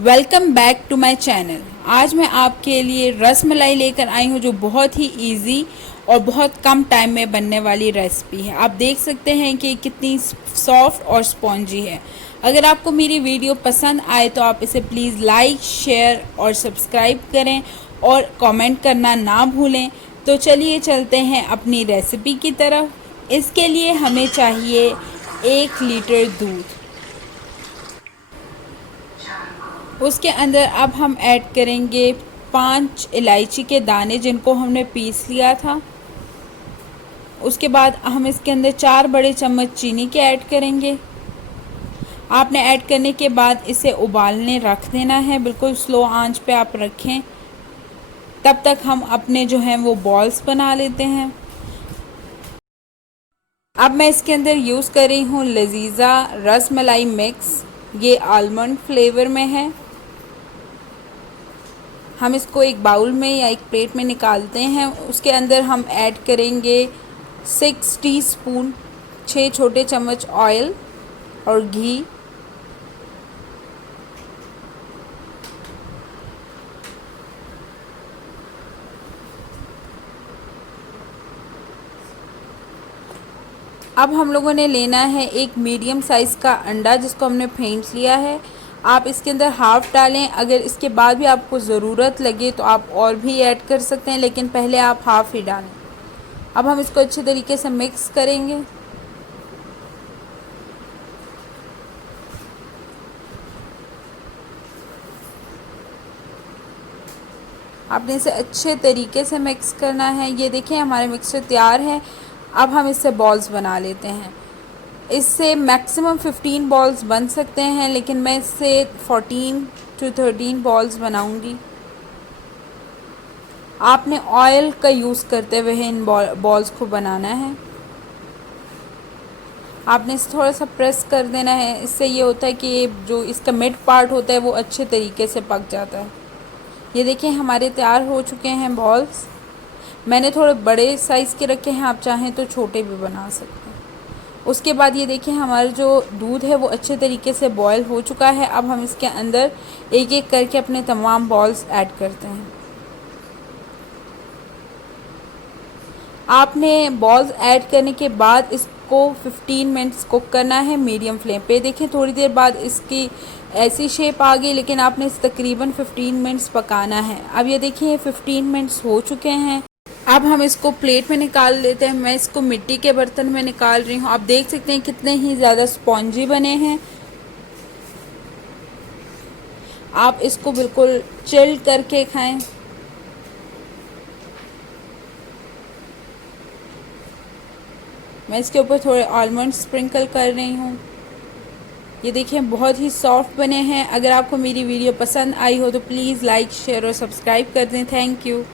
Welcome back to my channel. आज मैं आपके लिए रस मलाई लेकर आई हूँ जो बहुत ही इजी और बहुत कम टाइम में बनने वाली रेसिपी है। आप देख सकते हैं कि कितनी सॉफ्ट और स्पॉन्जी है। अगर आपको मेरी वीडियो पसंद आए तो आप इसे प्लीज़ लाइक, शेयर और सब्सक्राइब करें और कमेंट करना ना भूलें। तो चलिए चलते हैं अपनी रेसिपी की तरफ। इसके लिए हमें चाहिए 1 लीटर दूध। उसके अंदर अब हम ऐड करेंगे 5 इलायची के दाने जिनको हमने पीस लिया था। उसके बाद हम इसके अंदर 4 बड़े चम्मच चीनी के ऐड करेंगे। आपने ऐड करने के बाद इसे उबालने रख देना है, बिल्कुल स्लो आंच पे आप रखें। तब तक हम अपने जो हैं वो बॉल्स बना लेते हैं। अब मैं इसके अंदर यूज़ कर रही हूँ लजीज़ा रस मलाई मिक्स। ये आलमंड फ्लेवर में है। हम इसको एक बाउल में या एक प्लेट में निकालते हैं। उसके अंदर हम ऐड करेंगे 6 टीस्पून 6 छोटे चम्मच ऑयल और घी। अब हम लोगों ने लेना है एक मीडियम साइज़ का अंडा जिसको हमने फेंट लिया है। आप इसके अंदर हाफ़ डालें। अगर इसके बाद भी आपको ज़रूरत लगे तो आप और भी ऐड कर सकते हैं, लेकिन पहले आप हाफ़ ही डालें। अब हम इसको अच्छे तरीके से मिक्स करेंगे। आपने इसे अच्छे तरीके से मिक्स करना है। ये देखिए हमारे मिक्सचर तैयार है। अब हम इससे बॉल्स बना लेते हैं। इससे मैक्सिमम 15 बॉल्स बन सकते हैं, लेकिन मैं इससे 14 to 13 बॉल्स बनाऊंगी। आपने ऑयल का यूज़ करते हुए इन बॉल्स को बनाना है। आपने इसे थोड़ा सा प्रेस कर देना है। इससे ये होता है कि जो इसका मिड पार्ट होता है वो अच्छे तरीके से पक जाता है। ये देखिए हमारे तैयार हो चुके हैं बॉल्स। मैंने थोड़े बड़े साइज़ के रखे हैं, आप चाहें तो छोटे भी बना सकते हैं। उसके बाद ये देखिए हमारा जो दूध है वो अच्छे तरीके से बॉयल हो चुका है। अब हम इसके अंदर एक एक करके अपने तमाम बॉल्स ऐड करते हैं। आपने बॉल्स ऐड करने के बाद इसको 15 मिनट्स कुक करना है मीडियम फ्लेम पे। देखिए थोड़ी देर बाद इसकी ऐसी शेप आ गई, लेकिन आपने इसे तकरीबन 15 मिनट्स पकाना है। अब ये देखिए 15 मिनट्स हो चुके हैं। अब हम इसको प्लेट में निकाल लेते हैं। मैं इसको मिट्टी के बर्तन में निकाल रही हूँ। आप देख सकते हैं कितने ही ज़्यादा स्पॉन्जी बने हैं। आप इसको बिल्कुल चिल करके खाएं। मैं इसके ऊपर थोड़े आलमंड स्प्रिंकल कर रही हूँ। ये देखिए बहुत ही सॉफ्ट बने हैं। अगर आपको मेरी वीडियो पसंद आई हो तो प्लीज़ लाइक, शेयर और सब्सक्राइब कर दें। Thank you.